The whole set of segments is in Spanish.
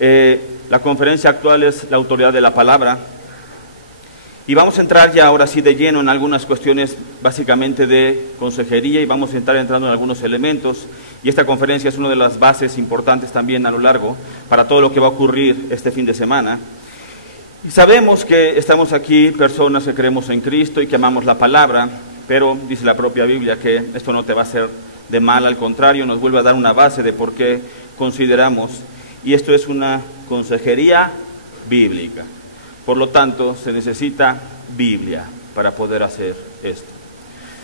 La conferencia actual es la autoridad de la palabra. Y vamos a entrar ya ahora sí de lleno en algunas cuestiones básicamente de consejería y vamos a estar entrando en algunos elementos. Y esta conferencia es una de las bases importantes también a lo largo para todo lo que va a ocurrir este fin de semana. Y sabemos que estamos aquí personas que creemos en Cristo y que amamos la palabra, pero dice la propia Biblia que esto no te va a hacer de mal, al contrario, nos vuelve a dar una base de por qué consideramos, y esto es una consejería bíblica. Por lo tanto, se necesita Biblia para poder hacer esto.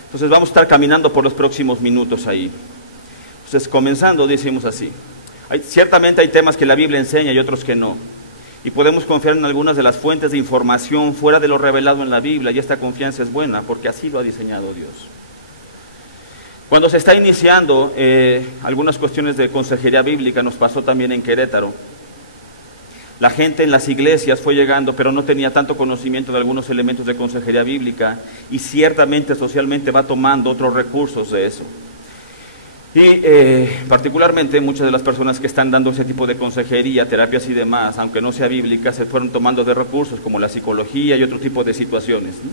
Entonces vamos a estar caminando por los próximos minutos ahí. Entonces, comenzando, decimos así. Ciertamente hay temas que la Biblia enseña y otros que no. Y podemos confiar en algunas de las fuentes de información fuera de lo revelado en la Biblia, y esta confianza es buena porque así lo ha diseñado Dios. Cuando se está iniciando algunas cuestiones de consejería bíblica, nos pasó también en Querétaro. La gente en las iglesias fue llegando, pero no tenía tanto conocimiento de algunos elementos de consejería bíblica y ciertamente socialmente va tomando otros recursos de eso. Y particularmente muchas de las personas que están dando ese tipo de consejería, terapias y demás, aunque no sea bíblica, se fueron tomando de recursos como la psicología y otro tipo de situaciones, ¿no?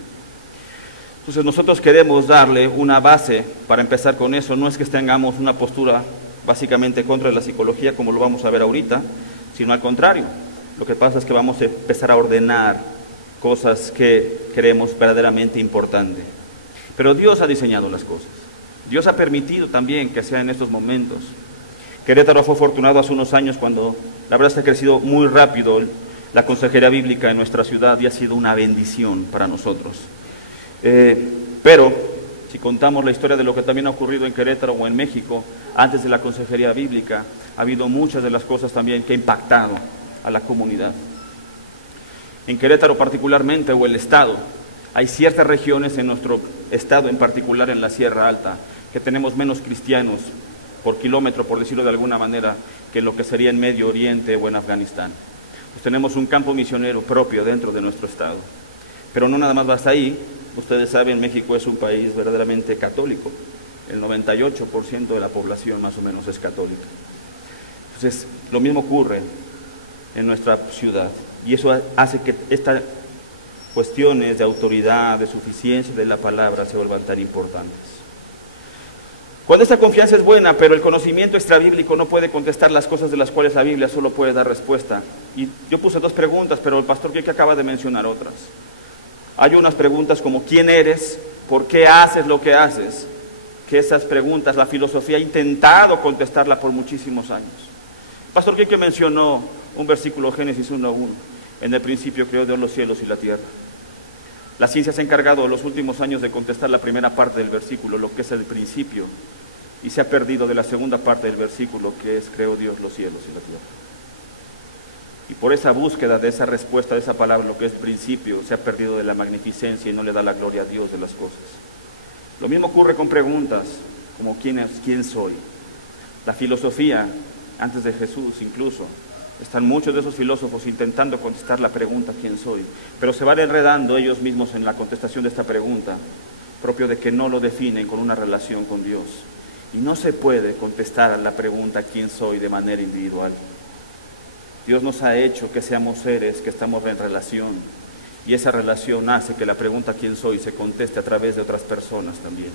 Entonces nosotros queremos darle una base para empezar con eso. No es que tengamos una postura básicamente contra la psicología como lo vamos a ver ahorita, sino al contrario. Lo que pasa es que vamos a empezar a ordenar cosas que creemos verdaderamente importantes. Pero Dios ha diseñado las cosas. Dios ha permitido también que sea en estos momentos. Querétaro fue afortunado hace unos años cuando la verdad es que ha crecido muy rápido la consejería bíblica en nuestra ciudad y ha sido una bendición para nosotros. Pero si contamos la historia de lo que también ha ocurrido en Querétaro o en México, antes de la consejería bíblica, ha habido muchas de las cosas también que han impactado a la comunidad. En Querétaro particularmente, o el estado, hay ciertas regiones en nuestro estado, en particular en la Sierra Alta, que tenemos menos cristianos por kilómetro, por decirlo de alguna manera, que en lo que sería en Medio Oriente o en Afganistán. Pues tenemos un campo misionero propio dentro de nuestro estado. Pero no nada más basta ahí. Ustedes saben, México es un país verdaderamente católico. El 98% de la población más o menos es católica. Entonces, lo mismo ocurre en nuestra ciudad. Y eso hace que estas cuestiones de autoridad, de suficiencia de la palabra se vuelvan tan importantes. Cuando esta confianza es buena, pero el conocimiento extrabíblico no puede contestar las cosas de las cuales la Biblia solo puede dar respuesta. Y yo puse dos preguntas, pero el pastor que acaba de mencionar otras. Hay unas preguntas como ¿quién eres? ¿Por qué haces lo que haces? Que esas preguntas la filosofía ha intentado contestarla por muchísimos años. Pastor Quique mencionó un versículo, Génesis 1:1. En el principio creó Dios los cielos y la tierra. La ciencia se ha encargado en los últimos años de contestar la primera parte del versículo, lo que es el principio, y se ha perdido de la segunda parte del versículo, que es creó Dios los cielos y la tierra. Y por esa búsqueda de esa respuesta, de esa palabra, lo que es principio, se ha perdido de la magnificencia y no le da la gloria a Dios de las cosas. Lo mismo ocurre con preguntas como ¿quién soy? La filosofía, antes de Jesús incluso, están muchos de esos filósofos intentando contestar la pregunta ¿quién soy? Pero se van enredando ellos mismos en la contestación de esta pregunta, propio de que no lo definen con una relación con Dios. Y no se puede contestar a la pregunta ¿quién soy? De manera individual. Dios nos ha hecho que seamos seres que estamos en relación, y esa relación hace que la pregunta ¿quién soy? Se conteste a través de otras personas también.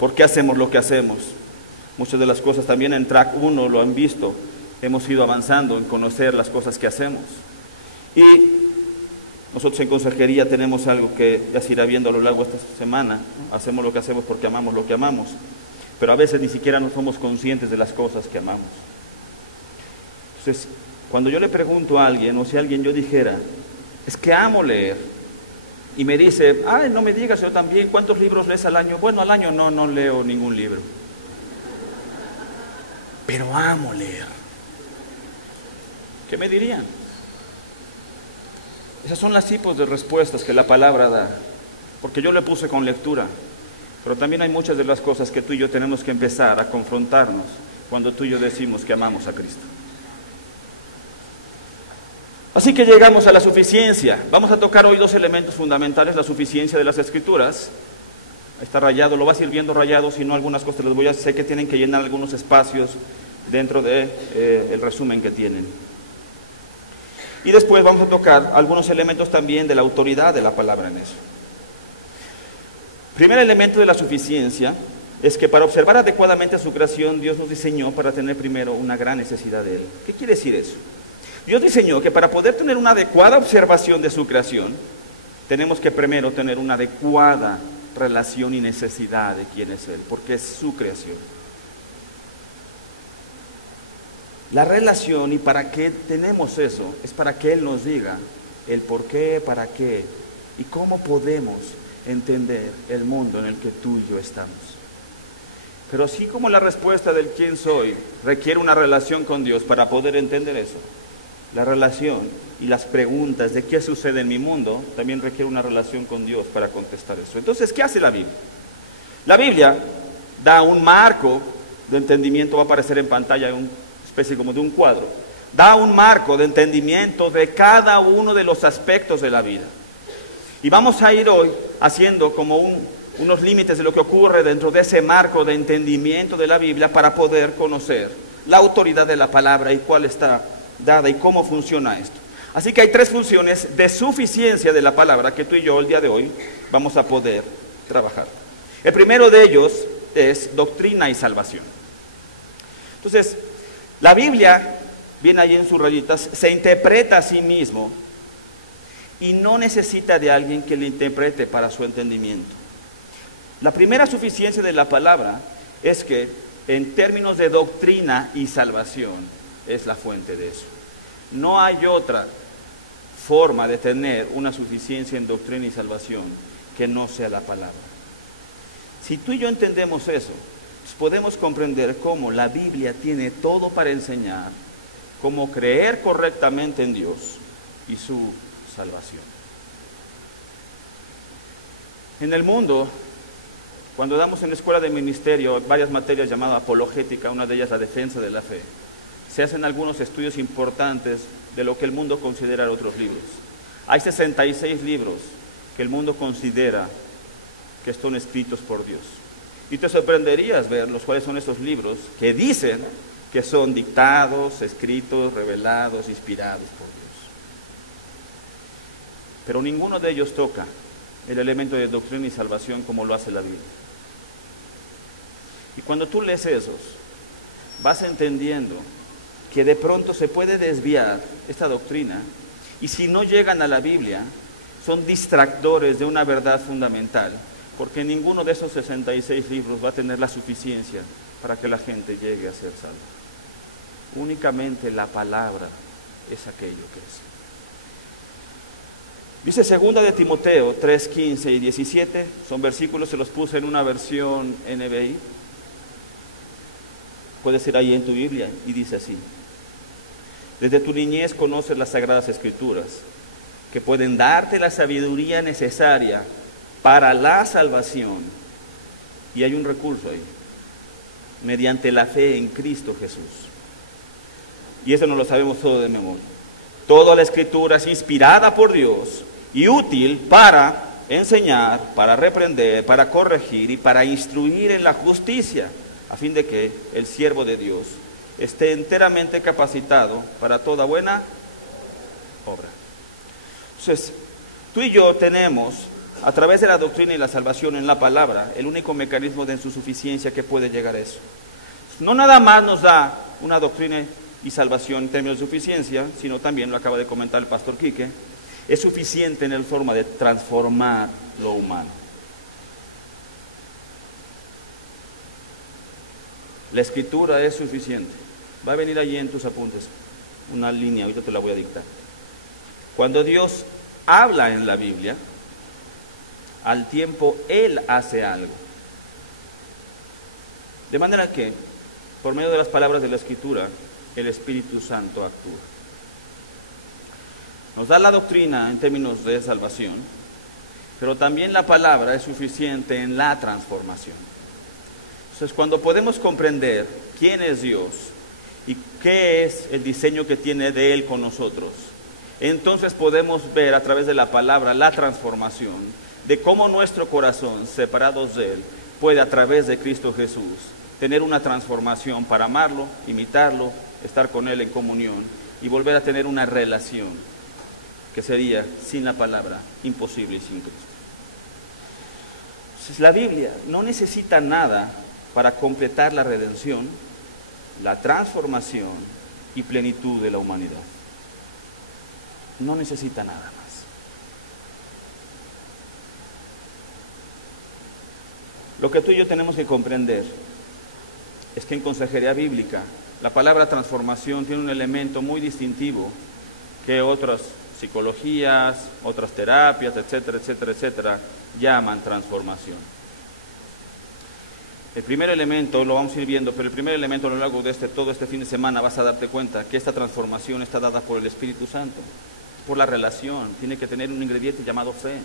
¿Por qué hacemos lo que hacemos? Muchas de las cosas también en track 1 lo han visto, hemos ido avanzando en conocer las cosas que hacemos. Y nosotros en consejería tenemos algo que ya se irá viendo a lo largo de esta semana, ¿no? Hacemos lo que hacemos porque amamos lo que amamos, pero a veces ni siquiera no somos conscientes de las cosas que amamos. Entonces, cuando yo le pregunto a alguien, o si alguien yo dijera, es que amo leer, y me dice, ay, no me digas, yo también, ¿cuántos libros lees al año? Bueno, al año no leo ningún libro, pero amo leer. ¿Qué me dirían? Esas son las tipos de respuestas que la palabra da, porque yo le puse con lectura, pero también hay muchas de las cosas que tú y yo tenemos que empezar a confrontarnos cuando tú y yo decimos que amamos a Cristo. Así que llegamos a la suficiencia. Vamos a tocar hoy dos elementos fundamentales: la suficiencia de las Escrituras. Está rayado, lo vas a ir viendo rayado, si no algunas cosas les voy a... Sé que tienen que llenar algunos espacios dentro de el resumen que tienen. Y después vamos a tocar algunos elementos también de la autoridad de la palabra en eso. Primer elemento de la suficiencia es que para observar adecuadamente su creación, Dios nos diseñó para tener primero una gran necesidad de Él. ¿Qué quiere decir eso? Dios diseñó que para poder tener una adecuada observación de su creación, tenemos que primero tener una adecuada relación y necesidad de quién es Él, porque es su creación. La relación y para qué tenemos eso es para que Él nos diga el por qué, para qué y cómo podemos entender el mundo en el que tú y yo estamos. Pero así como la respuesta del quién soy requiere una relación con Dios para poder entender eso, la relación y las preguntas de qué sucede en mi mundo también requiere una relación con Dios para contestar eso. Entonces, ¿qué hace la Biblia? La Biblia da un marco de entendimiento, va a aparecer en pantalla una especie como de un cuadro, da un marco de entendimiento de cada uno de los aspectos de la vida. Y vamos a ir hoy haciendo como unos límites de lo que ocurre dentro de ese marco de entendimiento de la Biblia para poder conocer la autoridad de la palabra y cuál está dada y cómo funciona esto. Así que hay tres funciones de suficiencia de la palabra que tú y yo el día de hoy vamos a poder trabajar. El primero de ellos es doctrina y salvación. Entonces, la Biblia, viene ahí en sus rayitas, se interpreta a sí mismo y no necesita de alguien que le interprete para su entendimiento. La primera suficiencia de la palabra es que en términos de doctrina y salvación es la fuente de eso. No hay otra forma de tener una suficiencia en doctrina y salvación que no sea la palabra. Si tú y yo entendemos eso, pues podemos comprender cómo la Biblia tiene todo para enseñar, cómo creer correctamente en Dios y su salvación. En el mundo, cuando damos en la escuela de ministerio varias materias llamadas apologética, una de ellas la defensa de la fe, se hacen algunos estudios importantes de lo que el mundo considera otros libros. Hay 66 libros que el mundo considera que son escritos por Dios. Y te sorprenderías ver los cuáles son esos libros que dicen que son dictados, escritos, revelados, inspirados por Dios. Pero ninguno de ellos toca el elemento de doctrina y salvación como lo hace la Biblia. Y cuando tú lees esos, vas entendiendo que de pronto se puede desviar esta doctrina y si no llegan a la Biblia, son distractores de una verdad fundamental, porque ninguno de esos 66 libros va a tener la suficiencia para que la gente llegue a ser salva. Únicamente la palabra es aquello que es. Dice 2 de Timoteo 3, 15 y 17, son versículos, se los puse en una versión NBI, puedes ir ahí en tu Biblia, y dice así: desde tu niñez conoces las Sagradas Escrituras, que pueden darte la sabiduría necesaria para la salvación, y hay un recurso ahí, mediante la fe en Cristo Jesús. Y eso no lo sabemos todo de memoria. Toda la Escritura es inspirada por Dios y útil para enseñar, para reprender, para corregir y para instruir en la justicia, a fin de que el siervo de Dios esté enteramente capacitado para toda buena obra. Entonces, tú y yo tenemos, a través de la doctrina y la salvación en la palabra, el único mecanismo de su suficiencia que puede llegar a eso. No nada más nos da una doctrina y salvación en términos de suficiencia, sino también, lo acaba de comentar el pastor Quique, es suficiente en la forma de transformar lo humano. La Escritura es suficiente. Va a venir allí en tus apuntes una línea, ahorita te la voy a dictar. Cuando Dios habla en la Biblia, al tiempo Él hace algo. De manera que, por medio de las palabras de la Escritura, el Espíritu Santo actúa. Nos da la doctrina en términos de salvación, pero también la palabra es suficiente en la transformación. Entonces, cuando podemos comprender quién es Dios y qué es el diseño que tiene de Él con nosotros, entonces podemos ver a través de la palabra la transformación de cómo nuestro corazón, separados de Él, puede a través de Cristo Jesús tener una transformación para amarlo, imitarlo, estar con Él en comunión y volver a tener una relación que sería, sin la palabra, imposible y sin Cristo. Entonces, la Biblia no necesita nada para completar la redención, la transformación y plenitud de la humanidad. No necesita nada más. Lo que tú y yo tenemos que comprender es que en consejería bíblica la palabra transformación tiene un elemento muy distintivo que otras psicologías, otras terapias, etcétera, etcétera, etcétera, llaman transformación. El primer elemento, lo vamos a ir viendo, pero el primer elemento a lo largo de todo este fin de semana vas a darte cuenta que esta transformación está dada por el Espíritu Santo, por la relación, tiene que tener un ingrediente llamado fe.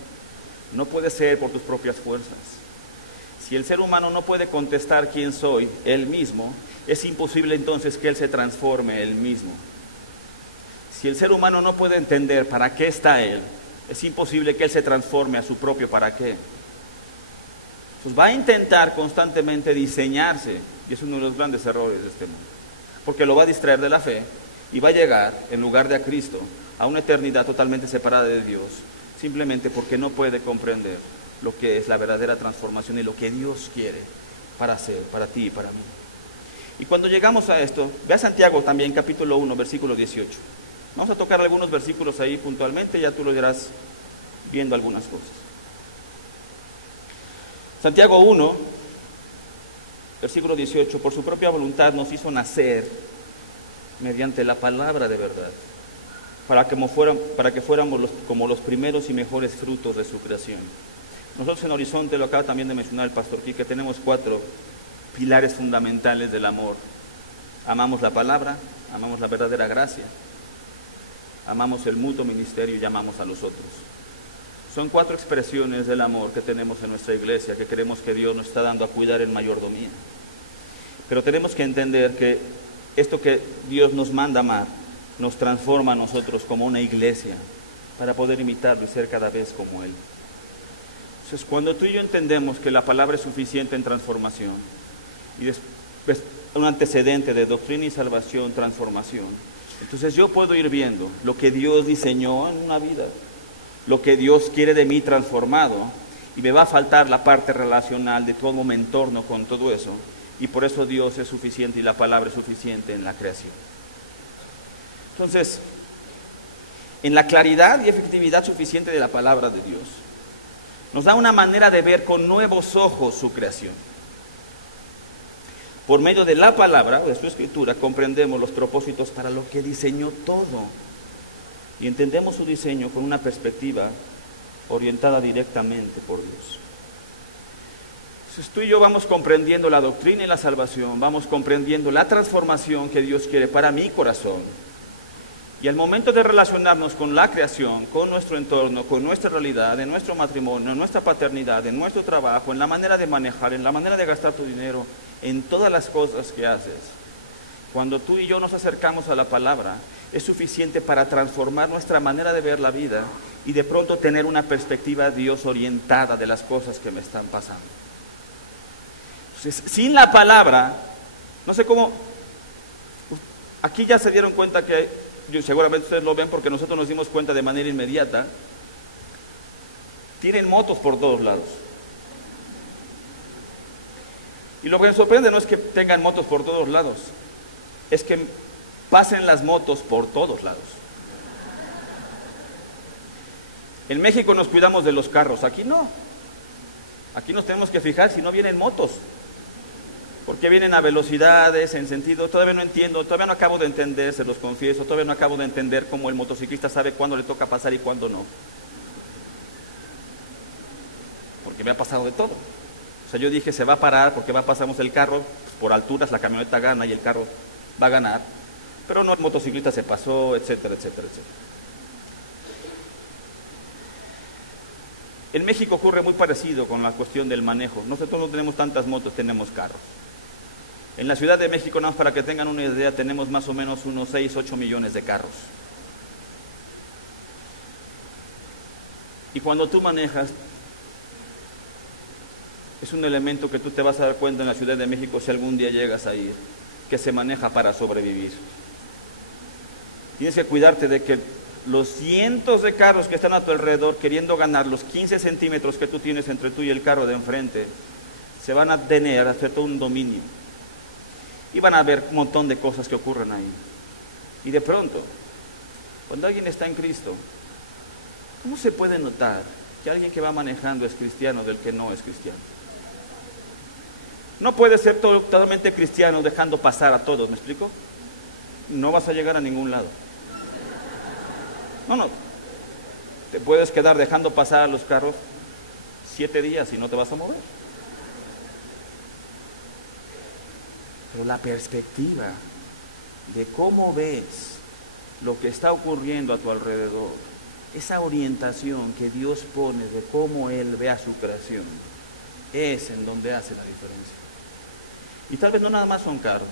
No puede ser por tus propias fuerzas. Si el ser humano no puede contestar quién soy, él mismo, es imposible entonces que él se transforme él mismo. Si el ser humano no puede entender para qué está él, es imposible que él se transforme a su propio para qué. Pues va a intentar constantemente diseñarse, y es uno de los grandes errores de este mundo, porque lo va a distraer de la fe y va a llegar, en lugar de a Cristo, a una eternidad totalmente separada de Dios, simplemente porque no puede comprender lo que es la verdadera transformación y lo que Dios quiere para hacer, para ti y para mí. Y cuando llegamos a esto, ve a Santiago también, capítulo 1, versículo 18. Vamos a tocar algunos versículos ahí puntualmente, ya tú lo irás viendo algunas cosas. Santiago 1, versículo 18, por su propia voluntad nos hizo nacer mediante la palabra de verdad, para que fuéramos como los primeros y mejores frutos de su creación. Nosotros en Horizonte, lo acaba también de mencionar el pastor Quique, tenemos 4 pilares fundamentales del amor. Amamos la palabra, amamos la verdadera gracia, amamos el mutuo ministerio y amamos a los otros. Son 4 expresiones del amor que tenemos en nuestra iglesia, que creemos que Dios nos está dando a cuidar en mayordomía. Pero tenemos que entender que esto que Dios nos manda amar, nos transforma a nosotros como una iglesia, para poder imitarlo y ser cada vez como Él. Entonces, cuando tú y yo entendemos que la palabra es suficiente en transformación, y después un antecedente de doctrina y salvación, transformación, entonces yo puedo ir viendo lo que Dios diseñó en una vida, lo que Dios quiere de mí transformado, y me va a faltar la parte relacional de todo mi entorno con todo eso, y por eso Dios es suficiente y la palabra es suficiente en la creación. Entonces, en la claridad y efectividad suficiente de la palabra de Dios, nos da una manera de ver con nuevos ojos su creación. Por medio de la palabra, de su escritura, comprendemos los propósitos para lo que diseñó todo. Y entendemos su diseño con una perspectiva orientada directamente por Dios. Entonces tú y yo vamos comprendiendo la doctrina y la salvación, vamos comprendiendo la transformación que Dios quiere para mi corazón. Y al momento de relacionarnos con la creación, con nuestro entorno, con nuestra realidad, en nuestro matrimonio, en nuestra paternidad, en nuestro trabajo, en la manera de manejar, en la manera de gastar tu dinero, en todas las cosas que haces, cuando tú y yo nos acercamos a la palabra, es suficiente para transformar nuestra manera de ver la vida y de pronto tener una perspectiva Dios orientada de las cosas que me están pasando. Entonces, sin la palabra, no sé cómo, aquí ya se dieron cuenta que, seguramente ustedes lo ven porque nosotros nos dimos cuenta de manera inmediata, tienen motos por todos lados. Y lo que me sorprende no es que tengan motos por todos lados, es que pasen las motos por todos lados. En México nos cuidamos de los carros, aquí no. Aquí nos tenemos que fijar si no vienen motos, porque vienen a velocidades, en sentido, todavía no entiendo, todavía no acabo de entender, se los confieso, todavía no acabo de entender cómo el motociclista sabe cuándo le toca pasar y cuándo no. Porque me ha pasado de todo. O sea, yo dije, se va a parar porque pasamos el carro, pues por alturas la camioneta gana y el carro va a ganar, pero no, el motociclista se pasó, etcétera, etcétera, etcétera. En México ocurre muy parecido con la cuestión del manejo. Nosotros no tenemos tantas motos, tenemos carros. En la Ciudad de México, nada más para que tengan una idea, tenemos más o menos unos 6, 8 millones de carros. Y cuando tú manejas, Es un elemento que tú te vas a dar cuenta en la Ciudad de México si algún día llegas a ir, que se maneja para sobrevivir. Tienes que cuidarte de que los cientos de carros que están a tu alrededor queriendo ganar los 15 centímetros que tú tienes entre tú y el carro de enfrente, se van a tener, a hacer todo un dominio. Y van a ver un montón de cosas que ocurren ahí. Y de pronto, cuando alguien está en Cristo, ¿cómo se puede notar que alguien que va manejando es cristiano del que no es cristiano? No puedes ser totalmente cristiano dejando pasar a todos, ¿me explico? No vas a llegar a ningún lado. No, te puedes quedar dejando pasar a los carros 7 días y no te vas a mover. Pero la perspectiva de cómo ves lo que está ocurriendo a tu alrededor, esa orientación que Dios pone de cómo Él ve a su creación, es en donde hace la diferencia. Y tal vez no nada más son carros,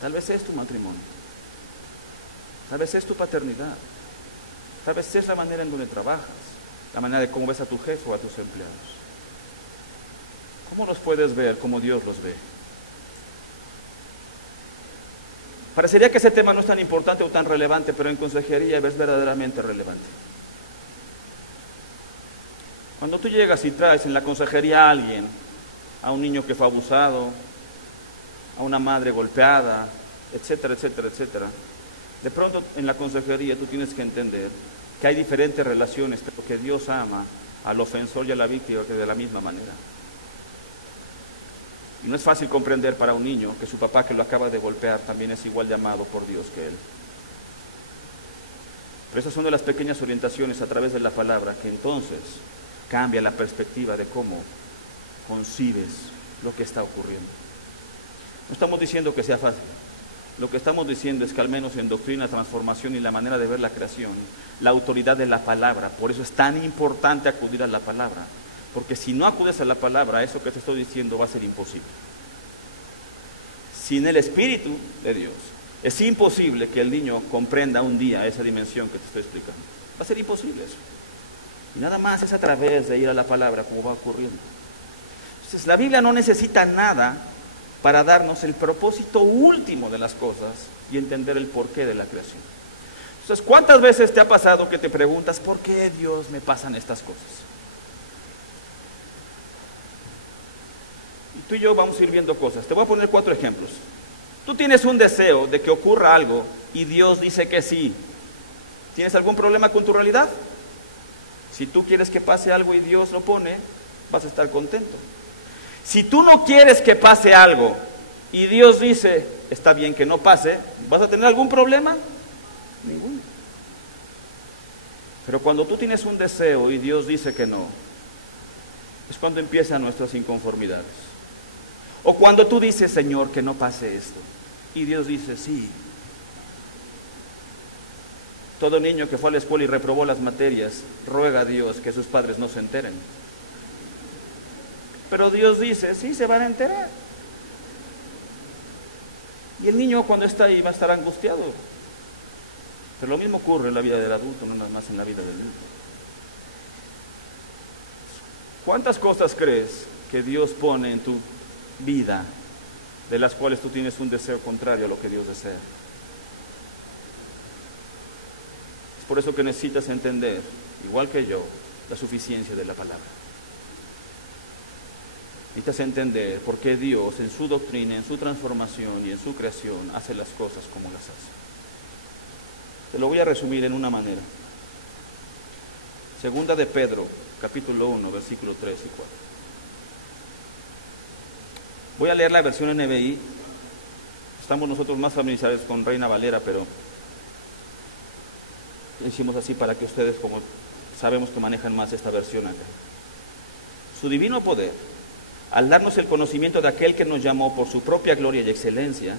tal vez es tu matrimonio, tal vez es tu paternidad, tal vez es la manera en donde trabajas, la manera de cómo ves a tu jefe o a tus empleados. ¿Cómo los puedes ver como Dios los ve? Parecería que ese tema no es tan importante o tan relevante, pero en consejería es verdaderamente relevante. Cuando tú llegas y traes en la consejería a alguien, a un niño que fue abusado, a una madre golpeada, etcétera, etcétera, etcétera, de pronto en la consejería tú tienes que entender que hay diferentes relaciones, pero que Dios ama al ofensor y a la víctima de la misma manera. Y no es fácil comprender para un niño que su papá que lo acaba de golpear también es igual de amado por Dios que él. Pero esas son de las pequeñas orientaciones a través de la palabra que entonces cambia la perspectiva de cómo concibes lo que está ocurriendo. No estamos diciendo que sea fácil. Lo que estamos diciendo es que al menos en doctrina, transformación y la manera de ver la creación, la autoridad de la palabra, por eso es tan importante acudir a la palabra. Porque si no acudes a la palabra, eso que te estoy diciendo va a ser imposible. Sin el Espíritu de Dios, es imposible que el niño comprenda un día esa dimensión que te estoy explicando. Va a ser imposible eso. Y nada más es a través de ir a la palabra como va ocurriendo. Entonces, la Biblia no necesita nada para darnos el propósito último de las cosas y entender el porqué de la creación. Entonces, ¿cuántas veces te ha pasado que te preguntas, ¿por qué Dios me pasan estas cosas? Y tú y yo vamos a ir viendo cosas. Te voy a poner 4 ejemplos. Tú tienes un deseo de que ocurra algo y Dios dice que sí. ¿Tienes algún problema con tu realidad? Si tú quieres que pase algo y Dios lo pone, vas a estar contento. Si tú no quieres que pase algo y Dios dice, está bien que no pase, ¿vas a tener algún problema? Ninguno. Pero cuando tú tienes un deseo y Dios dice que no, es cuando empiezan nuestras inconformidades. O cuando tú dices, Señor, que no pase esto, y Dios dice, sí. Todo niño que fue a la escuela y reprobó las materias, ruega a Dios que sus padres no se enteren. Pero Dios dice, sí, se van a enterar. Y el niño cuando está ahí va a estar angustiado. Pero lo mismo ocurre en la vida del adulto, no nada más en la vida del niño. ¿Cuántas cosas crees que Dios pone en tu vida de las cuales tú tienes un deseo contrario a lo que Dios desea? Es por eso que necesitas entender, igual que yo, la suficiencia de la palabra. Necesitas entender por qué Dios en su doctrina, en su transformación y en su creación hace las cosas como las hace. Te lo voy a resumir en una manera. Segunda de Pedro, capítulo 1, versículos 3 y 4. Voy a leer la versión NBI. Estamos nosotros más familiarizados con Reina Valera, pero lo hicimos así para que ustedes, como sabemos que manejan más esta versión acá. Su divino poder, al darnos el conocimiento de aquel que nos llamó por su propia gloria y excelencia,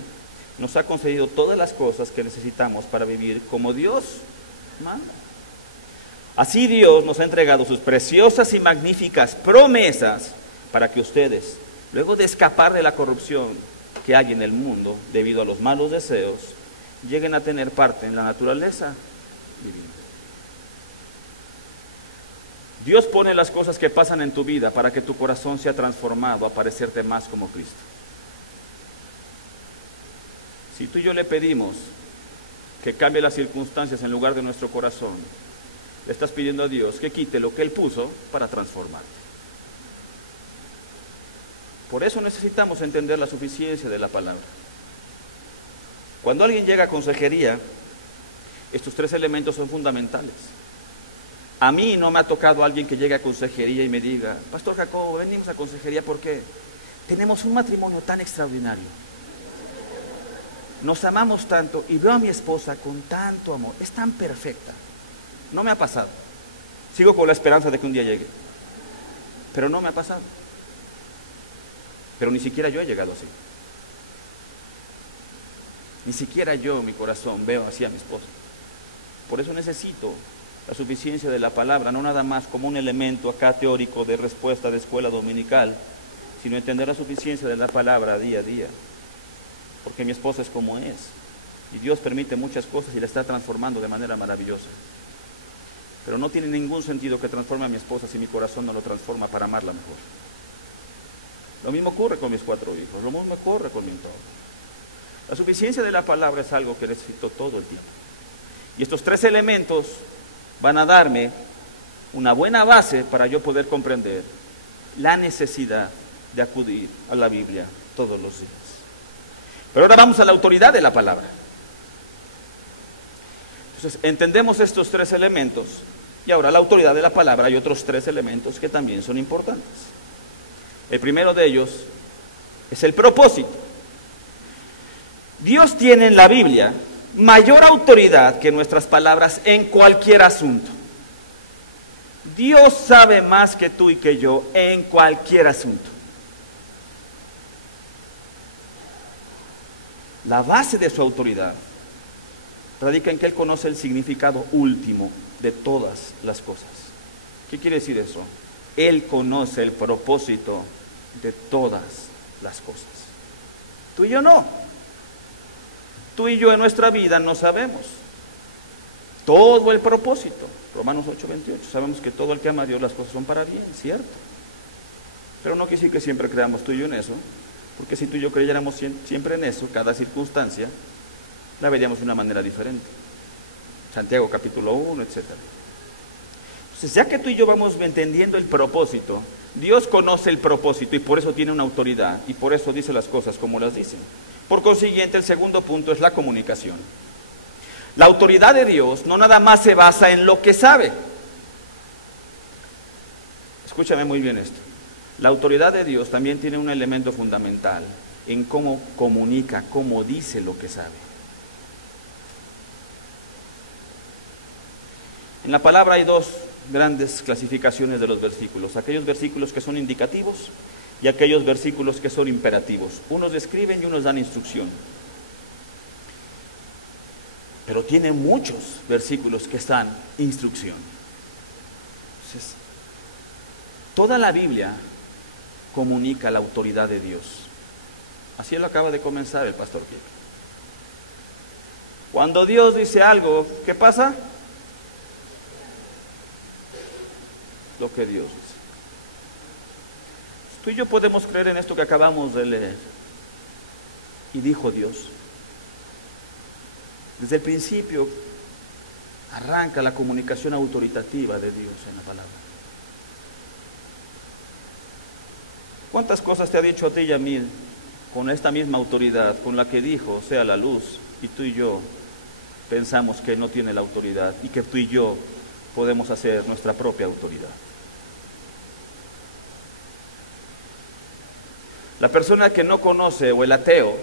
nos ha concedido todas las cosas que necesitamos para vivir como Dios manda. Así Dios nos ha entregado sus preciosas y magníficas promesas para que ustedes, luego de escapar de la corrupción que hay en el mundo debido a los malos deseos, lleguen a tener parte en la naturaleza divina. Dios pone las cosas que pasan en tu vida para que tu corazón sea transformado a parecerte más como Cristo. Si tú y yo le pedimos que cambie las circunstancias en lugar de nuestro corazón, le estás pidiendo a Dios que quite lo que Él puso para transformarte. Por eso necesitamos entender la suficiencia de la palabra. Cuando alguien llega a consejería, estos 3 elementos son fundamentales. A mí no me ha tocado alguien que llegue a consejería y me diga: Pastor Jacobo, venimos a consejería porque tenemos un matrimonio tan extraordinario. Nos amamos tanto y veo a mi esposa con tanto amor. Es tan perfecta. No me ha pasado. Sigo con la esperanza de que un día llegue. Pero no me ha pasado. Pero ni siquiera yo he llegado así. Ni siquiera yo en mi corazón veo así a mi esposa. Por eso necesito la suficiencia de la palabra, no nada más como un elemento acá teórico de respuesta de escuela dominical, sino entender la suficiencia de la palabra día a día. Porque mi esposa es como es. Y Dios permite muchas cosas y la está transformando de manera maravillosa. Pero no tiene ningún sentido que transforme a mi esposa si mi corazón no lo transforma para amarla mejor. Lo mismo ocurre con mis 4 hijos, lo mismo ocurre con mi entorno. La suficiencia de la palabra es algo que necesito todo el tiempo. Y estos 3 elementos van a darme una buena base para yo poder comprender la necesidad de acudir a la Biblia todos los días. Pero ahora vamos a la autoridad de la palabra. Entonces, entendemos estos 3 elementos y ahora la autoridad de la palabra hay otros 3 elementos que también son importantes. El primero de ellos es el propósito. Dios tiene en la Biblia mayor autoridad que nuestras palabras en cualquier asunto. Dios sabe más que tú y que yo en cualquier asunto. La base de su autoridad radica en que Él conoce el significado último de todas las cosas. ¿Qué quiere decir eso? Él conoce el propósito de todas las cosas. Tú y yo no. Tú y yo en nuestra vida no sabemos todo el propósito. Romanos 8:28. Sabemos que todo el que ama a Dios, las cosas son para bien, ¿cierto? Pero no quiere decir que siempre creamos tú y yo en eso, porque si tú y yo creyéramos siempre en eso, cada circunstancia la veríamos de una manera diferente. Santiago capítulo 1, etc. Entonces, ya que tú y yo vamos entendiendo el propósito, Dios conoce el propósito y por eso tiene una autoridad y por eso dice las cosas como las dice. Por consiguiente, el segundo punto es la comunicación. La autoridad de Dios no nada más se basa en lo que sabe. Escúchame muy bien esto. La autoridad de Dios también tiene un elemento fundamental en cómo comunica, cómo dice lo que sabe. En la palabra hay 2 grandes clasificaciones de los versículos. Aquellos versículos que son indicativos y aquellos versículos que son imperativos. Unos describen y unos dan instrucción. Pero tiene muchos versículos que dan instrucción. Entonces, toda la Biblia comunica la autoridad de Dios. Así lo acaba de comenzar el pastor Kike. Cuando Dios dice algo, ¿qué pasa? Lo que Dios dice. Tú y yo podemos creer en esto que acabamos de leer. Y dijo Dios. Desde el principio arranca la comunicación autoritativa de Dios en la palabra. ¿Cuántas cosas te ha dicho a ti y a mí con esta misma autoridad, con la que dijo, sea la luz, y tú y yo pensamos que no tiene la autoridad y que tú y yo podemos hacer nuestra propia autoridad? La persona que no conoce o el ateo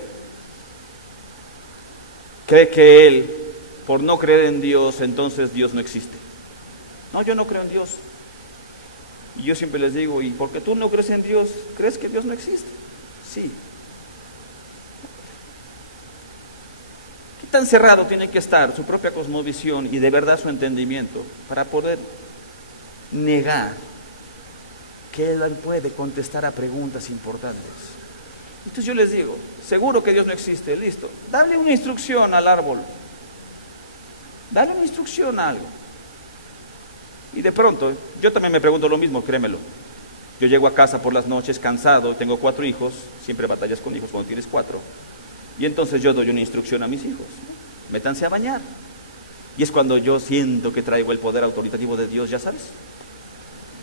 cree que él, por no creer en Dios, entonces Dios no existe. No, yo no creo en Dios. Y yo siempre les digo, ¿y por qué tú no crees en Dios? ¿Crees que Dios no existe? Sí. ¿Qué tan cerrado tiene que estar su propia cosmovisión y de verdad su entendimiento para poder negar que Él puede contestar a preguntas importantes? Entonces yo les digo, seguro que Dios no existe, listo. Dale una instrucción al árbol. Dale una instrucción a algo. Y de pronto, yo también me pregunto lo mismo, créemelo. Yo llego a casa por las noches cansado, tengo 4 hijos, siempre batallas con hijos cuando tienes 4. Y entonces yo doy una instrucción a mis hijos, métanse a bañar. Y es cuando yo siento que traigo el poder autoritativo de Dios, ya sabes.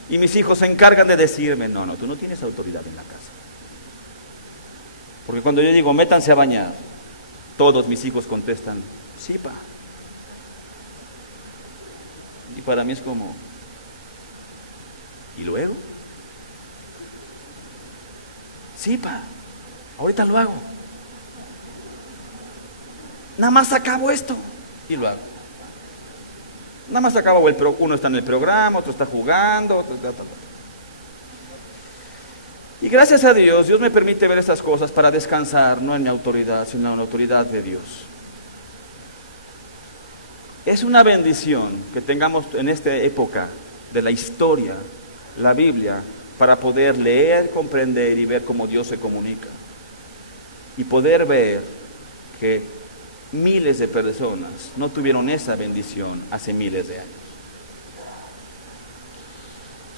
Y mis hijos se encargan de decirme, no, tú no tienes autoridad en la casa. Porque cuando yo digo, métanse a bañar, todos mis hijos contestan, sí, pa. Y para mí es como, ¿y luego? Sí, pa, ahorita lo hago. Nada más acabo esto y lo hago. Nada más acabo, uno está en el programa, otro está jugando, otro está... Y gracias a Dios, Dios me permite ver estas cosas para descansar, no en mi autoridad, sino en la autoridad de Dios. Es una bendición que tengamos en esta época de la historia, la Biblia, para poder leer, comprender y ver cómo Dios se comunica. Y poder ver que miles de personas no tuvieron esa bendición hace miles de años.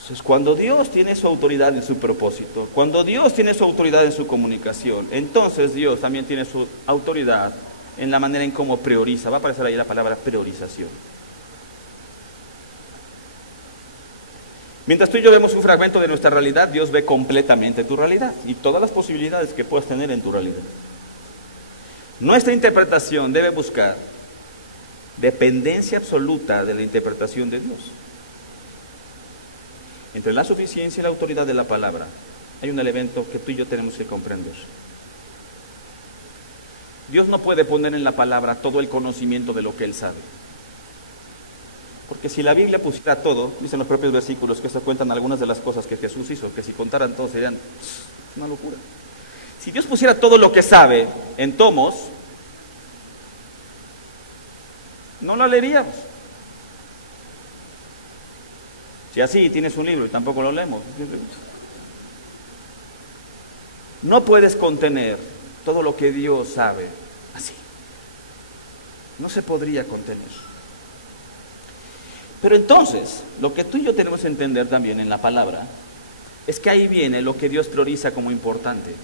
Entonces, cuando Dios tiene su autoridad en su propósito, cuando Dios tiene su autoridad en su comunicación, entonces Dios también tiene su autoridad en la manera en cómo prioriza. Va a aparecer ahí la palabra priorización. Mientras tú y yo vemos un fragmento de nuestra realidad, Dios ve completamente tu realidad y todas las posibilidades que puedas tener en tu realidad. Nuestra interpretación debe buscar dependencia absoluta de la interpretación de Dios. Entre la suficiencia y la autoridad de la palabra hay un elemento que tú y yo tenemos que comprender. Dios no puede poner en la palabra todo el conocimiento de lo que Él sabe. Porque si la Biblia pusiera todo, dicen los propios versículos que se cuentan algunas de las cosas que Jesús hizo, que si contaran todo serían una locura. Si Dios pusiera todo lo que sabe en tomos, no lo leeríamos. Si así tienes un libro y tampoco lo leemos. No puedes contener todo lo que Dios sabe así. No se podría contener. Pero entonces, lo que tú y yo tenemos que entender también en la palabra es que ahí viene lo que Dios prioriza como importante.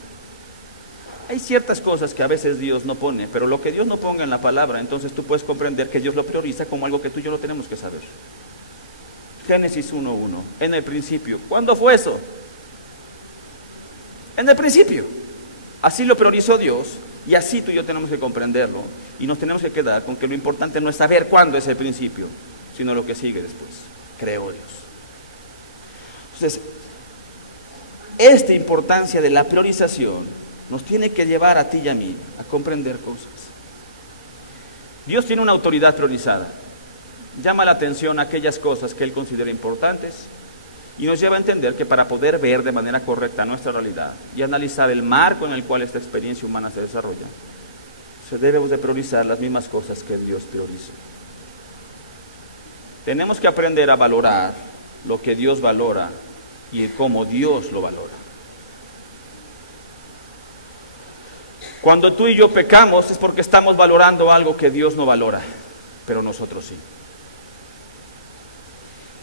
Hay ciertas cosas que a veces Dios no pone, pero lo que Dios no ponga en la palabra, entonces tú puedes comprender que Dios lo prioriza como algo que tú y yo lo tenemos que saber. Génesis 1:1, en el principio. ¿Cuándo fue eso? En el principio. Así lo priorizó Dios y así tú y yo tenemos que comprenderlo. Y nos tenemos que quedar con que lo importante no es saber cuándo es el principio, sino lo que sigue después. Creó Dios. Entonces, esta importancia de la priorización nos tiene que llevar a ti y a mí a comprender cosas. Dios tiene una autoridad priorizada. Llama la atención a aquellas cosas que Él considera importantes y nos lleva a entender que para poder ver de manera correcta nuestra realidad y analizar el marco en el cual esta experiencia humana se desarrolla, debemos de priorizar las mismas cosas que Dios prioriza. Tenemos que aprender a valorar lo que Dios valora y cómo Dios lo valora. Cuando tú y yo pecamos es porque estamos valorando algo que Dios no valora, pero nosotros sí.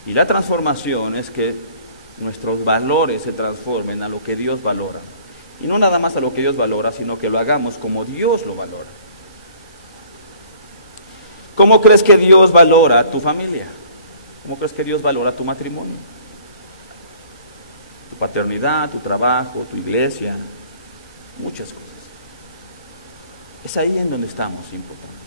Y la transformación es que nuestros valores se transformen a lo que Dios valora. Y no nada más a lo que Dios valora, sino que lo hagamos como Dios lo valora. ¿Cómo crees que Dios valora tu familia? ¿Cómo crees que Dios valora tu matrimonio? Tu paternidad, tu trabajo, tu iglesia, muchas cosas. Es ahí en donde estamos, importante.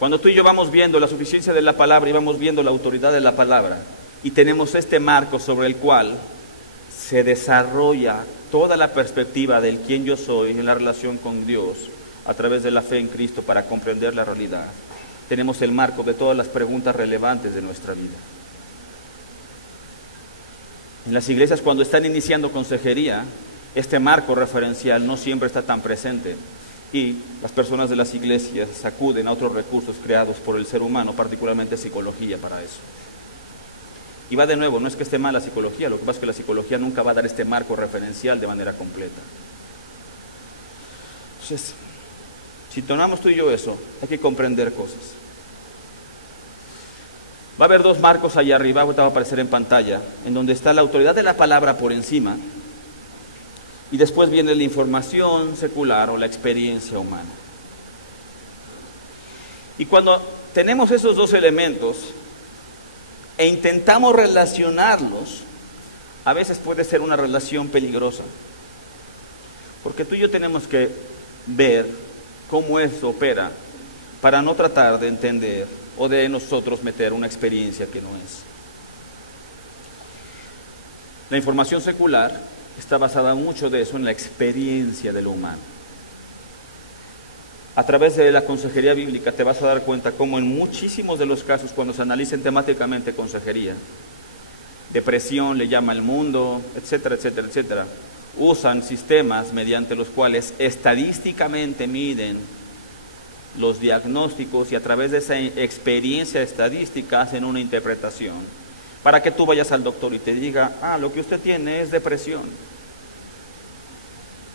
Cuando tú y yo vamos viendo la suficiencia de la palabra y vamos viendo la autoridad de la palabra y tenemos este marco sobre el cual se desarrolla toda la perspectiva del quién yo soy en la relación con Dios a través de la fe en Cristo para comprender la realidad, tenemos el marco de todas las preguntas relevantes de nuestra vida. En las iglesias, cuando están iniciando consejería, este marco referencial no siempre está tan presente. Y las personas de las iglesias acuden a otros recursos creados por el ser humano, particularmente psicología, para eso. Y va de nuevo, no es que esté mal la psicología, lo que pasa es que la psicología nunca va a dar este marco referencial de manera completa. Entonces, si tomamos tú y yo eso, hay que comprender cosas. Va a haber dos marcos allá arriba, ahorita va a aparecer en pantalla, en donde está la autoridad de la palabra por encima, y después viene la información secular o la experiencia humana. Y cuando tenemos esos dos elementos e intentamos relacionarlos, a veces puede ser una relación peligrosa. Porque tú y yo tenemos que ver cómo eso opera para no tratar de entender o de nosotros meter una experiencia que no es. La información secular está basada mucho de eso en la experiencia de lo humano. A través de la consejería bíblica te vas a dar cuenta cómo en muchísimos de los casos, cuando se analicen temáticamente consejería, depresión le llama al mundo, etcétera, etcétera, etcétera, usan sistemas mediante los cuales estadísticamente miden los diagnósticos y a través de esa experiencia estadística hacen una interpretación para que tú vayas al doctor y te diga, lo que usted tiene es depresión.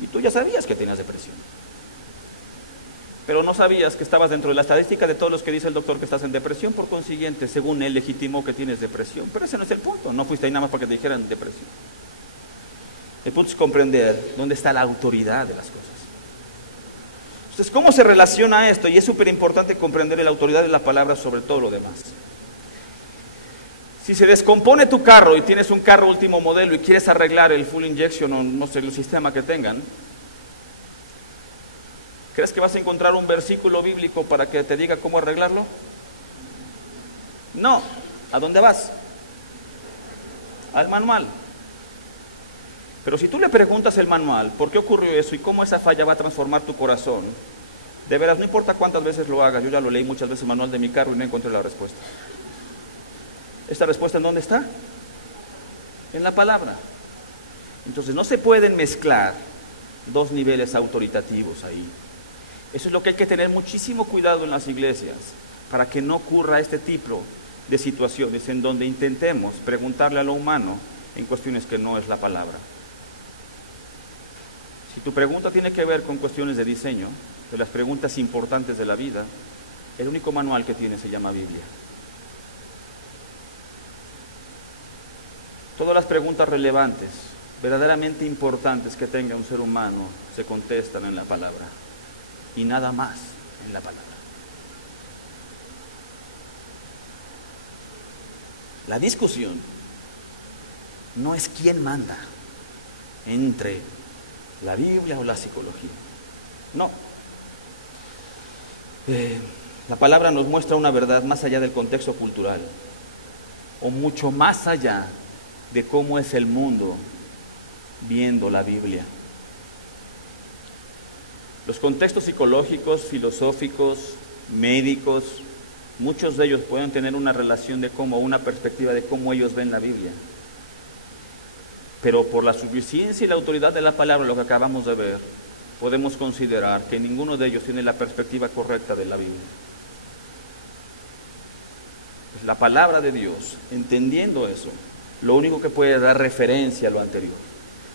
Y tú ya sabías que tenías depresión, pero no sabías que estabas dentro de la estadística de todos los que dice el doctor que estás en depresión, por consiguiente, según él legitimó que tienes depresión. Pero ese no es el punto, no fuiste ahí nada más para que te dijeran depresión. El punto es comprender dónde está la autoridad de las cosas. Entonces, ¿cómo se relaciona esto? Y es súper importante comprender la autoridad de la palabra sobre todo lo demás. Si se descompone tu carro y tienes un carro último modelo y quieres arreglar el full injection o no sé, el sistema que tengan, ¿crees que vas a encontrar un versículo bíblico para que te diga cómo arreglarlo? No. ¿A dónde vas? Al manual. Pero si tú le preguntas el manual, ¿por qué ocurrió eso y cómo esa falla va a transformar tu corazón? De veras, no importa cuántas veces lo hagas, yo ya lo leí muchas veces el manual de mi carro y no encontré la respuesta. ¿Esta respuesta en dónde está? En la palabra. Entonces no se pueden mezclar dos niveles autoritativos ahí. Eso es lo que hay que tener muchísimo cuidado en las iglesias, para que no ocurra este tipo de situaciones en donde intentemos preguntarle a lo humano en cuestiones que no es la palabra. Si tu pregunta tiene que ver con cuestiones de diseño, de las preguntas importantes de la vida, el único manual que tiene se llama Biblia. Todas las preguntas relevantes, verdaderamente importantes que tenga un ser humano, se contestan en la palabra. Y nada más en la palabra. La discusión no es quién manda entre la Biblia o la psicología. No. La palabra nos muestra una verdad más allá del contexto cultural, o mucho más allá de cómo es el mundo viendo la Biblia. Los contextos psicológicos, filosóficos, médicos, muchos de ellos pueden tener una relación de cómo, una perspectiva de cómo ellos ven la Biblia. Pero por la suficiencia y la autoridad de la palabra, lo que acabamos de ver, podemos considerar que ninguno de ellos tiene la perspectiva correcta de la Biblia. La palabra de Dios, entendiendo eso, lo único que puede dar referencia a lo anterior.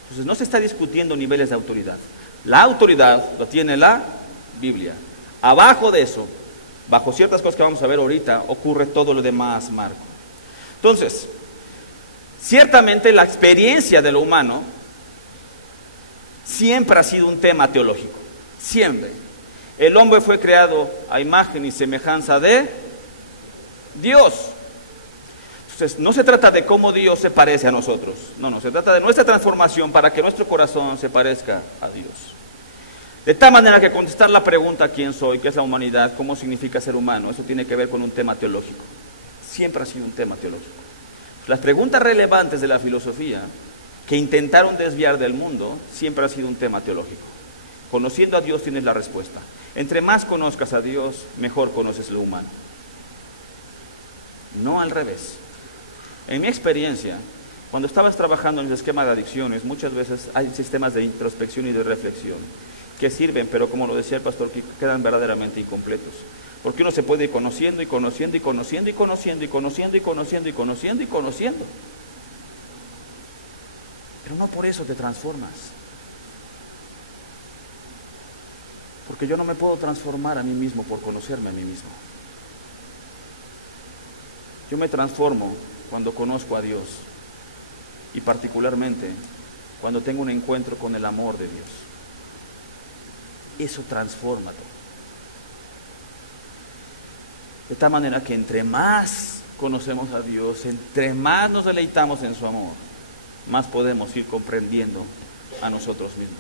Entonces no se está discutiendo niveles de autoridad. La autoridad lo tiene la Biblia. Abajo de eso, bajo ciertas cosas que vamos a ver ahorita, ocurre todo lo demás, Marco. Entonces, ciertamente la experiencia de lo humano siempre ha sido un tema teológico. Siempre. El hombre fue creado a imagen y semejanza de Dios. Entonces, no se trata de cómo Dios se parece a nosotros. No, se trata de nuestra transformación para que nuestro corazón se parezca a Dios. De tal manera que contestar la pregunta ¿quién soy? ¿Qué es la humanidad? ¿Cómo significa ser humano? Eso tiene que ver con un tema teológico. Siempre ha sido un tema teológico. Las preguntas relevantes de la filosofía que intentaron desviar del mundo siempre ha sido un tema teológico. Conociendo a Dios tienes la respuesta. Entre más conozcas a Dios, mejor conoces lo humano. No al revés. En mi experiencia, cuando estabas trabajando en el esquema de adicciones, muchas veces hay sistemas de introspección y de reflexión que sirven, pero como lo decía el pastor, que quedan verdaderamente incompletos. Porque uno se puede ir conociendo y conociendo y conociendo y conociendo y conociendo y conociendo y conociendo y conociendo. Pero no por eso te transformas. Porque yo no me puedo transformar a mí mismo por conocerme a mí mismo. Yo me transformo cuando conozco a Dios y particularmente cuando tengo un encuentro con el amor de Dios. Eso transforma todo. De tal manera que entre más conocemos a Dios, entre más nos deleitamos en su amor, más podemos ir comprendiendo a nosotros mismos.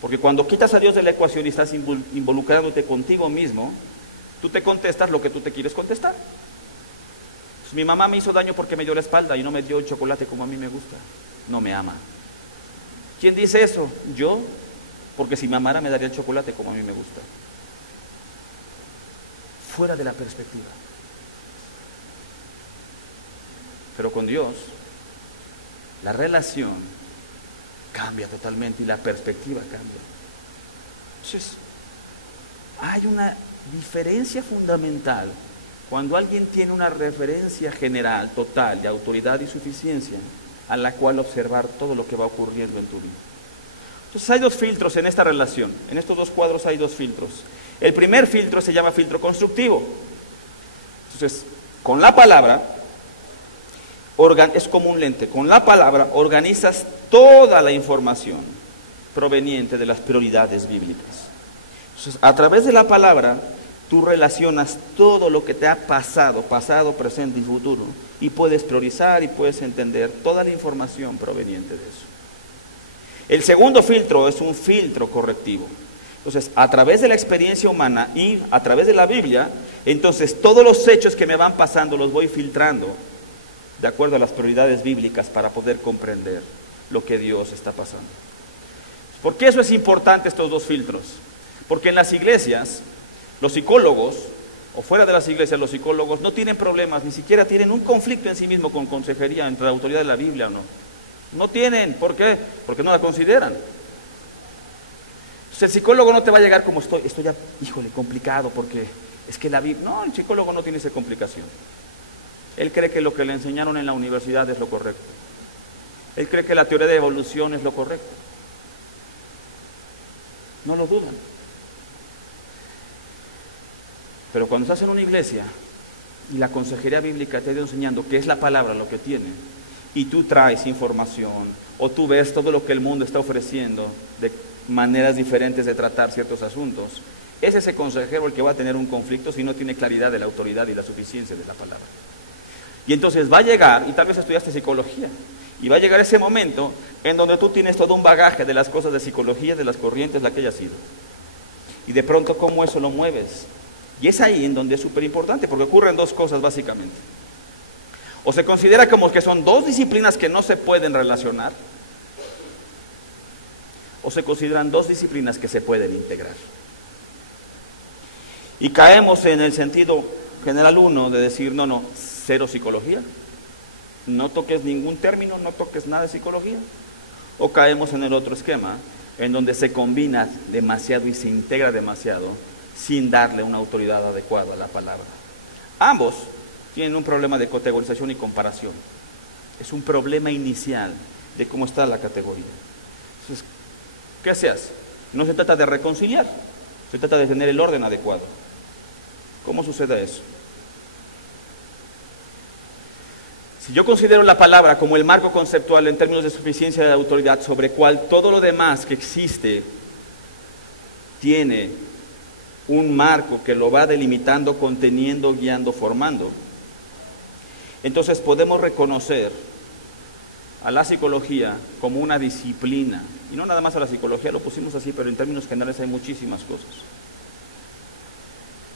Porque cuando quitas a Dios de la ecuación y estás involucrándote contigo mismo, tú te contestas lo que tú te quieres contestar. Pues, mi mamá me hizo daño porque me dio la espalda y no me dio el chocolate como a mí me gusta. No me ama. ¿Quién dice eso? Yo, porque si me amara me daría el chocolate como a mí me gusta. Fuera de la perspectiva. Pero con Dios, la relación cambia totalmente y la perspectiva cambia. Entonces, hay una diferencia fundamental cuando alguien tiene una referencia general, total, de autoridad y suficiencia, a la cual observar todo lo que va ocurriendo en tu vida. Entonces hay dos filtros en esta relación. En estos dos cuadros hay dos filtros. El primer filtro se llama filtro constructivo. Entonces, con la palabra, es como un lente, con la palabra organizas toda la información proveniente de las prioridades bíblicas. Entonces, a través de la palabra, tú relacionas todo lo que te ha pasado, presente y futuro, y puedes priorizar y puedes entender toda la información proveniente de eso. El segundo filtro es un filtro correctivo. Entonces, a través de la experiencia humana y a través de la Biblia, entonces todos los hechos que me van pasando los voy filtrando de acuerdo a las prioridades bíblicas para poder comprender lo que Dios está pasando. ¿Por qué eso es importante, estos dos filtros? Porque en las iglesias, los psicólogos, o fuera de las iglesias, los psicólogos no tienen problemas, ni siquiera tienen un conflicto en sí mismo con consejería entre la autoridad de la Biblia o no. No tienen, ¿por qué? Porque no la consideran. Entonces el psicólogo no te va a llegar como estoy ya, híjole, complicado, porque es que la Biblia... No, el psicólogo no tiene esa complicación. Él cree que lo que le enseñaron en la universidad es lo correcto. Él cree que la teoría de evolución es lo correcto. No lo dudan. Pero cuando estás en una iglesia y la consejería bíblica te ha ido enseñando que es la palabra lo que tiene, y tú traes información, o tú ves todo lo que el mundo está ofreciendo de maneras diferentes de tratar ciertos asuntos, es ese consejero el que va a tener un conflicto si no tiene claridad de la autoridad y la suficiencia de la palabra. Y entonces va a llegar, y tal vez estudiaste psicología, y va a llegar ese momento en donde tú tienes todo un bagaje de las cosas de psicología, de las corrientes, la que haya sido. Y de pronto, ¿cómo eso lo mueves? Y es ahí en donde es súper importante, porque ocurren dos cosas básicamente. O se considera como que son dos disciplinas que no se pueden relacionar, o se consideran dos disciplinas que se pueden integrar. Y caemos en el sentido general uno de decir, no, cero psicología, no toques ningún término, no toques nada de psicología. O caemos en el otro esquema, en donde se combina demasiado y se integra demasiado, sin darle una autoridad adecuada a la palabra. Ambos tienen un problema de categorización y comparación. Es un problema inicial de cómo está la categoría. Entonces, ¿qué se hace? No se trata de reconciliar, se trata de tener el orden adecuado. ¿Cómo sucede eso? Si yo considero la palabra como el marco conceptual en términos de suficiencia de autoridad sobre cual todo lo demás que existe tiene un marco que lo va delimitando, conteniendo, guiando, formando, entonces podemos reconocer a la psicología como una disciplina, y no nada más a la psicología, lo pusimos así, pero en términos generales hay muchísimas cosas.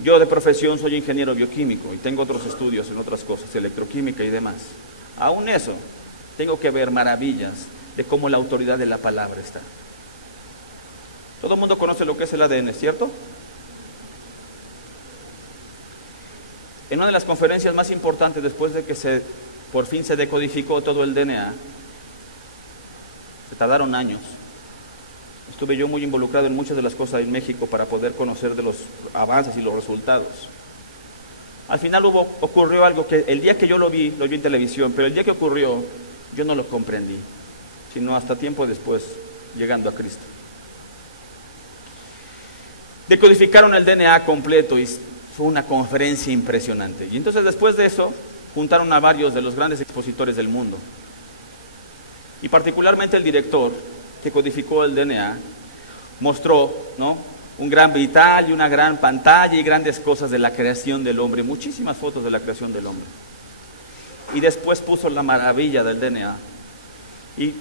Yo de profesión soy ingeniero bioquímico y tengo otros estudios en otras cosas, electroquímica y demás. Aún eso, tengo que ver maravillas de cómo la autoridad de la palabra está. Todo el mundo conoce lo que es el ADN, ¿cierto? En una de las conferencias más importantes después de que por fin se decodificó todo el DNA, se tardaron años. Estuve yo muy involucrado en muchas de las cosas en México para poder conocer de los avances y los resultados. Al final ocurrió algo que el día que yo lo vi en televisión, pero el día que ocurrió yo no lo comprendí, sino hasta tiempo después, llegando a Cristo. Decodificaron el DNA completo y fue una conferencia impresionante. Y entonces después de eso, juntaron a varios de los grandes expositores del mundo. Y particularmente el director que codificó el DNA mostró, ¿no?, un gran vital y una gran pantalla y grandes cosas de la creación del hombre, muchísimas fotos de la creación del hombre. Y después puso la maravilla del DNA. Y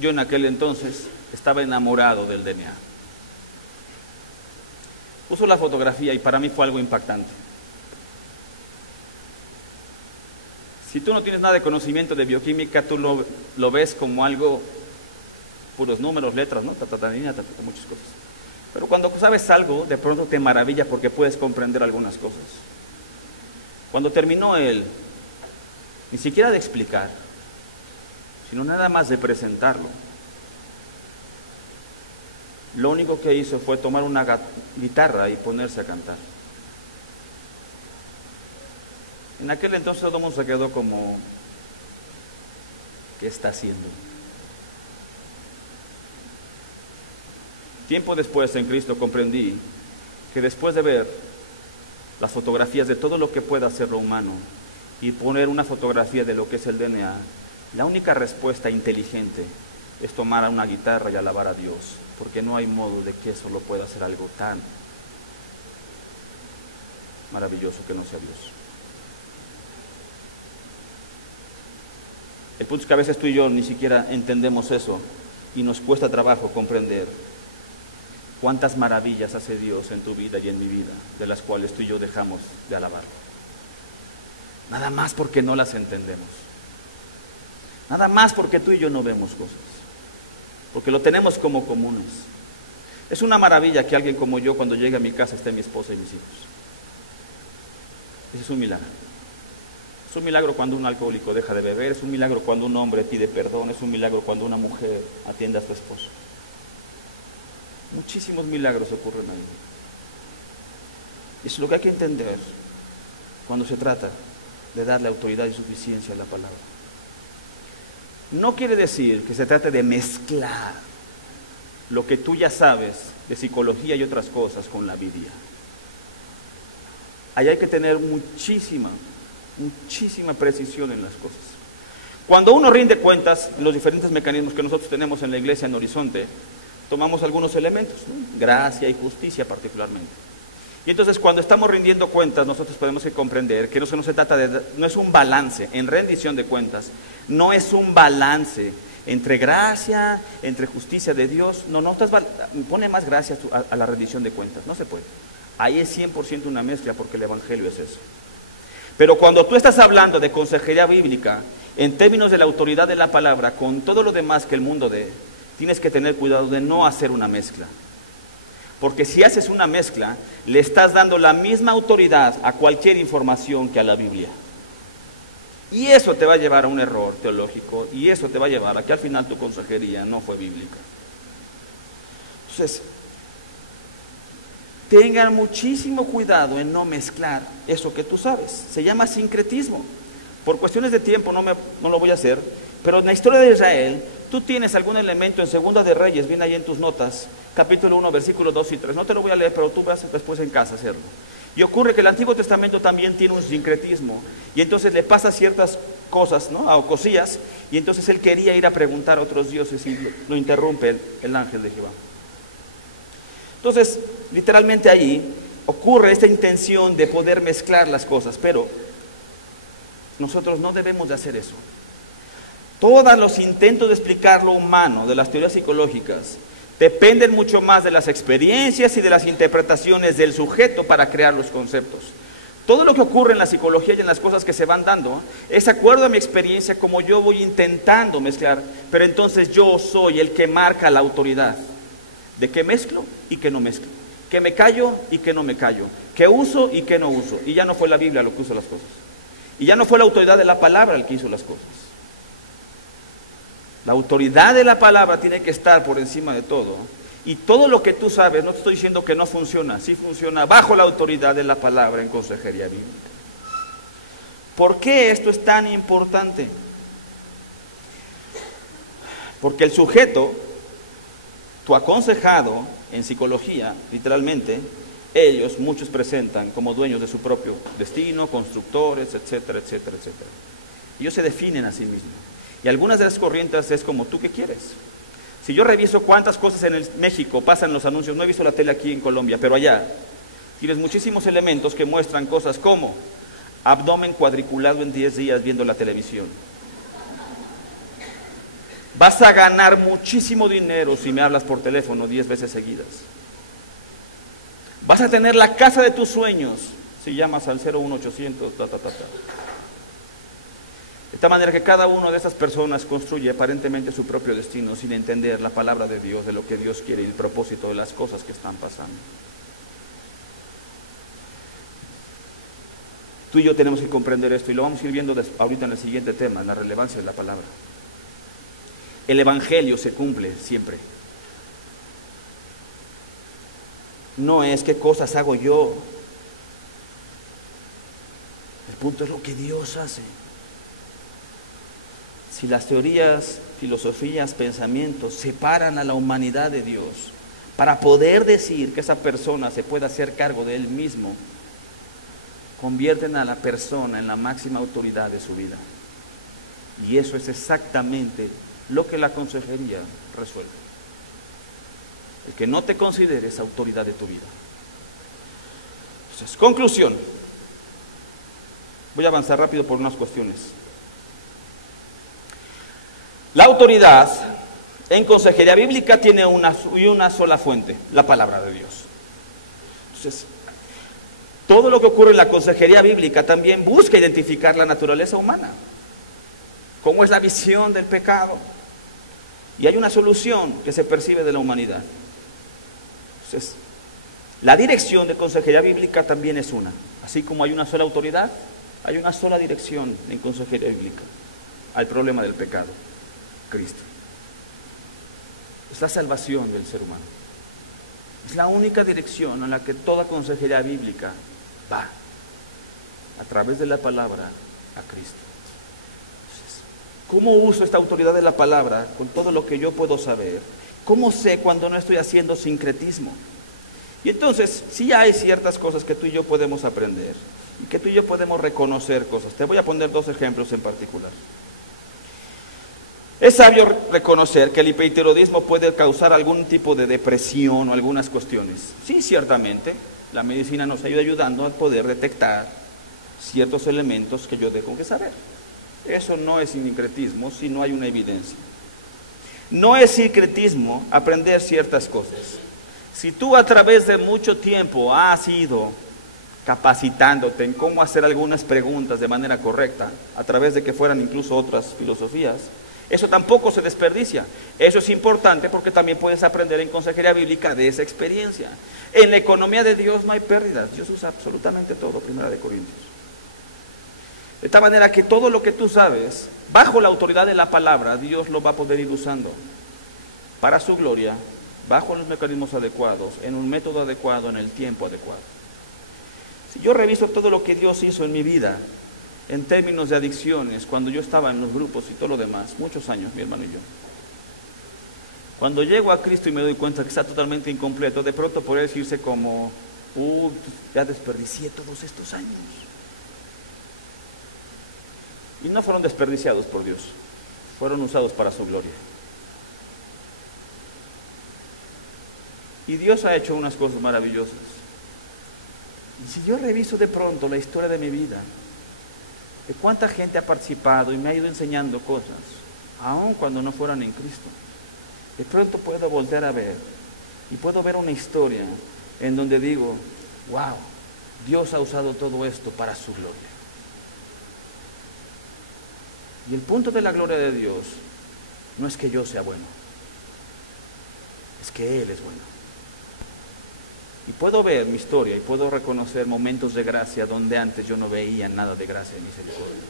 yo en aquel entonces estaba enamorado del DNA. Puso la fotografía y para mí fue algo impactante. Si tú no tienes nada de conocimiento de bioquímica, tú lo ves como algo, puros números, letras, ¿no? Muchas cosas. Pero cuando sabes algo, de pronto te maravilla porque puedes comprender algunas cosas. Cuando terminó él, ni siquiera de explicar, sino nada más de presentarlo, lo único que hizo fue tomar una guitarra y ponerse a cantar. En aquel entonces todo el mundo se quedó como, ¿qué está haciendo? Tiempo después en Cristo comprendí que después de ver las fotografías de todo lo que pueda hacer lo humano y poner una fotografía de lo que es el DNA, la única respuesta inteligente es tomar una guitarra y alabar a Dios, porque no hay modo de que eso lo pueda hacer algo tan maravilloso que no sea Dios. El punto es que a veces tú y yo ni siquiera entendemos eso y nos cuesta trabajo comprender cuántas maravillas hace Dios en tu vida y en mi vida, de las cuales tú y yo dejamos de alabarlo. Nada más porque no las entendemos. Nada más porque tú y yo no vemos cosas. Porque lo tenemos como comunes. Es una maravilla que alguien como yo, cuando llegue a mi casa, esté mi esposa y mis hijos. Ese es un milagro. Es un milagro cuando un alcohólico deja de beber, es un milagro cuando un hombre pide perdón, es un milagro cuando una mujer atiende a su esposo. Muchísimos milagros ocurren ahí. Eso es lo que hay que entender cuando se trata de darle autoridad y suficiencia a la palabra. No quiere decir que se trate de mezclar lo que tú ya sabes de psicología y otras cosas con la Biblia. Ahí hay que tener muchísima precisión en las cosas. Cuando uno rinde cuentas, los diferentes mecanismos que nosotros tenemos en la iglesia en Horizonte, tomamos algunos elementos, ¿no? Gracia y justicia particularmente. Y entonces cuando estamos rindiendo cuentas, nosotros podemos comprender que no se trata no es un balance, en rendición de cuentas, no es un balance entre gracia, entre justicia de Dios, pone más gracia a la rendición de cuentas, no se puede. Ahí es 100% una mezcla porque el evangelio es eso. Pero cuando tú estás hablando de consejería bíblica, en términos de la autoridad de la palabra, con todo lo demás que el mundo dé, tienes que tener cuidado de no hacer una mezcla. Porque si haces una mezcla, le estás dando la misma autoridad a cualquier información que a la Biblia. Y eso te va a llevar a un error teológico, y eso te va a llevar a que al final tu consejería no fue bíblica. Entonces, tengan muchísimo cuidado en no mezclar eso que tú sabes. Se llama sincretismo. Por cuestiones de tiempo no lo voy a hacer, pero en la historia de Israel, tú tienes algún elemento en Segunda de Reyes, viene ahí en tus notas, capítulo 1, versículos 2 y 3. No te lo voy a leer, pero tú vas después en casa a hacerlo. Y ocurre que el Antiguo Testamento también tiene un sincretismo, y entonces le pasa ciertas cosas, ¿no?, a Ocosías, y entonces él quería ir a preguntar a otros dioses y lo interrumpe el ángel de Jehová. Entonces, literalmente allí ocurre esta intención de poder mezclar las cosas, pero nosotros no debemos de hacer eso. Todos los intentos de explicar lo humano de las teorías psicológicas dependen mucho más de las experiencias y de las interpretaciones del sujeto para crear los conceptos. Todo lo que ocurre en la psicología y en las cosas que se van dando es acuerdo a mi experiencia, como yo voy intentando mezclar, pero entonces yo soy el que marca la autoridad de qué mezclo y qué no mezclo, que me callo y que no me callo, que uso y que no uso. Y ya no fue la Biblia lo que hizo las cosas, y ya no fue la autoridad de la palabra el que hizo las cosas. La autoridad de la palabra tiene que estar por encima de todo. Y todo lo que tú sabes, no te estoy diciendo que no funciona, sí funciona bajo la autoridad de la palabra en consejería bíblica. ¿Por qué esto es tan importante? Porque el sujeto, tu aconsejado en psicología, literalmente, ellos, muchos presentan como dueños de su propio destino, constructores, etcétera, etcétera, etcétera. Ellos se definen a sí mismos. Y algunas de las corrientes es como, ¿tú qué quieres? Si yo reviso cuántas cosas en México pasan en los anuncios, no he visto la tele aquí en Colombia, pero allá, tienes muchísimos elementos que muestran cosas como abdomen cuadriculado en 10 días viendo la televisión. Vas a ganar muchísimo dinero si me hablas por teléfono 10 veces seguidas. Vas a tener la casa de tus sueños si llamas al 01800, De tal manera que cada una de esas personas construye aparentemente su propio destino sin entender la palabra de Dios, de lo que Dios quiere y el propósito de las cosas que están pasando. Tú y yo tenemos que comprender esto y lo vamos a ir viendo ahorita en el siguiente tema, la relevancia de la palabra. El evangelio se cumple siempre. No es qué cosas hago yo. El punto es lo que Dios hace. Si las teorías, filosofías, pensamientos separan a la humanidad de Dios para poder decir que esa persona se puede hacer cargo de él mismo, convierten a la persona en la máxima autoridad de su vida. Y eso es exactamente lo que la consejería resuelve. El que no te consideres autoridad de tu vida. Entonces, conclusión. Voy a avanzar rápido por unas cuestiones. La autoridad en consejería bíblica tiene una sola fuente, la palabra de Dios. Entonces, todo lo que ocurre en la consejería bíblica también busca identificar la naturaleza humana. ¿Cómo es la visión del pecado? Y hay una solución que se percibe de la humanidad. Entonces, la dirección de consejería bíblica también es una. Así como hay una sola autoridad, hay una sola dirección en consejería bíblica al problema del pecado: Cristo. Es la salvación del ser humano. Es la única dirección a la que toda consejería bíblica va, a través de la palabra a Cristo. Entonces, ¿cómo uso esta autoridad de la palabra con todo lo que yo puedo saber? ¿Cómo sé cuando no estoy haciendo sincretismo? Y entonces, sí hay ciertas cosas que tú y yo podemos aprender y que tú y yo podemos reconocer cosas. Te voy a poner 2 ejemplos en particular. Es sabio reconocer que el hipertiroidismo puede causar algún tipo de depresión o algunas cuestiones. Sí, ciertamente, la medicina nos ayuda ayudando a poder detectar ciertos elementos que yo tengo que saber. Eso no es sincretismo si no hay una evidencia. No es sincretismo aprender ciertas cosas. Si tú a través de mucho tiempo has ido capacitándote en cómo hacer algunas preguntas de manera correcta, a través de que fueran incluso otras filosofías, eso tampoco se desperdicia. Eso es importante porque también puedes aprender en consejería bíblica de esa experiencia. En la economía de Dios no hay pérdidas. Dios usa absolutamente todo, 1 Corintios. De tal manera que todo lo que tú sabes, bajo la autoridad de la palabra, Dios lo va a poder ir usando para su gloria, bajo los mecanismos adecuados, en un método adecuado, en el tiempo adecuado. Si yo reviso todo lo que Dios hizo en mi vida, en términos de adicciones, cuando yo estaba en los grupos y todo lo demás, muchos años, mi hermano y yo. Cuando llego a Cristo y me doy cuenta que está totalmente incompleto, de pronto podría decirse como, ya desperdicié todos estos años. Y no fueron desperdiciados por Dios, fueron usados para su gloria. Y Dios ha hecho unas cosas maravillosas. Y si yo reviso de pronto la historia de mi vida, de cuánta gente ha participado y me ha ido enseñando cosas, aun cuando no fueran en Cristo, de pronto puedo volver a ver y puedo ver una historia en donde digo, wow, Dios ha usado todo esto para su gloria. Y el punto de la gloria de Dios no es que yo sea bueno, es que Él es bueno. Y puedo ver mi historia y puedo reconocer momentos de gracia donde antes yo no veía nada de gracia y misericordia.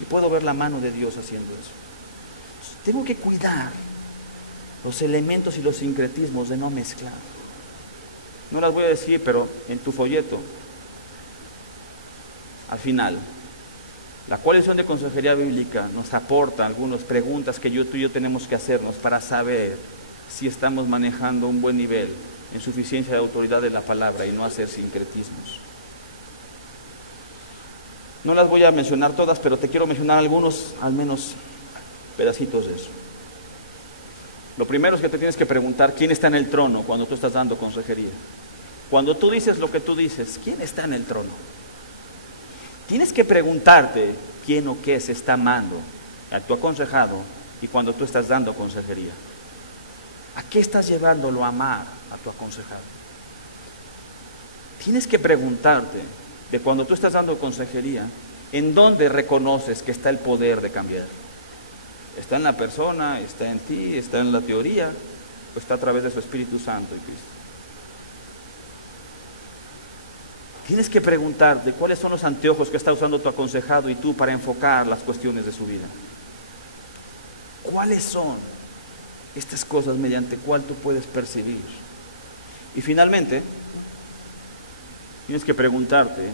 Y puedo ver la mano de Dios haciendo eso. Entonces, tengo que cuidar los elementos y los sincretismos de no mezclar. No las voy a decir, pero en tu folleto, al final, la coalición de consejería bíblica nos aporta algunas preguntas que tú y yo tenemos que hacernos para saber si estamos manejando un buen nivel en suficiencia de autoridad de la palabra y no hacer sincretismos. No las voy a mencionar todas, pero te quiero mencionar algunos, al menos pedacitos de eso. Lo primero es que te tienes que preguntar quién está en el trono cuando tú estás dando consejería. Cuando tú dices lo que tú dices, ¿quién está en el trono? Tienes que preguntarte quién o qué se está amando a tu aconsejado y cuando tú estás dando consejería. ¿A qué estás llevándolo a amar a tu aconsejado? Tienes que preguntarte de cuando tú estás dando consejería, ¿en dónde reconoces que está el poder de cambiar? ¿Está en la persona? ¿Está en ti? ¿Está en la teoría? ¿O está a través de su Espíritu Santo y Cristo? Tienes que preguntarte cuáles son los anteojos que está usando tu aconsejado y tú para enfocar las cuestiones de su vida. ¿Cuáles son estas cosas mediante cuál tú puedes percibir? Y finalmente, tienes que preguntarte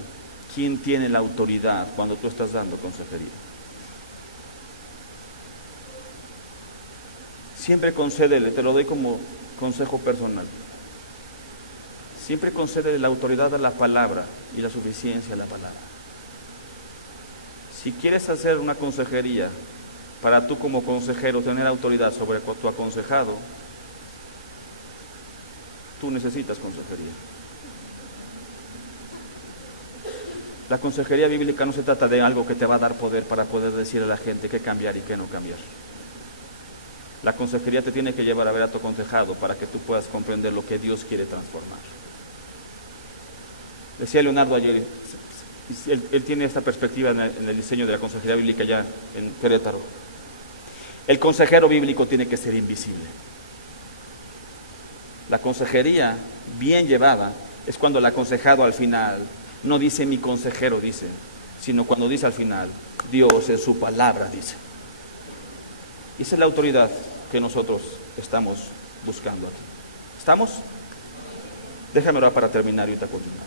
quién tiene la autoridad cuando tú estás dando consejería. Siempre concédele, te lo doy como consejo personal. Siempre concédele la autoridad a la palabra y la suficiencia a la palabra. Si quieres hacer una consejería para tú como consejero tener autoridad sobre tu aconsejado, tú necesitas consejería. La consejería bíblica no se trata de algo que te va a dar poder para poder decirle a la gente qué cambiar y qué no cambiar. La consejería te tiene que llevar a ver a tu aconsejado para que tú puedas comprender lo que Dios quiere transformar. Decía Leonardo ayer, él tiene esta perspectiva en el diseño de la consejería bíblica ya en Querétaro. El consejero bíblico tiene que ser invisible. La consejería bien llevada es cuando el aconsejado al final no dice mi consejero dice, sino cuando dice al final, Dios en su palabra dice. Esa es la autoridad que nosotros estamos buscando aquí. ¿Estamos? Déjame orar para terminar y ahorita continuar.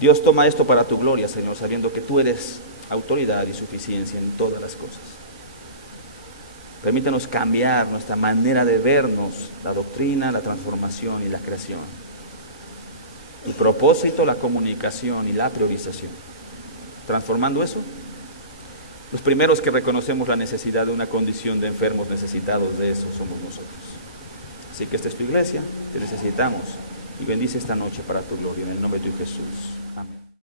Dios, toma esto para tu gloria, Señor, sabiendo que tú eres autoridad y suficiencia en todas las cosas. Permítanos cambiar nuestra manera de vernos, la doctrina, la transformación y la creación. El propósito, la comunicación y la priorización. Transformando eso, los primeros que reconocemos la necesidad de una condición de enfermos necesitados de eso somos nosotros. Así que esta es tu iglesia, te necesitamos y bendice esta noche para tu gloria en el nombre de tu Jesús. Amén.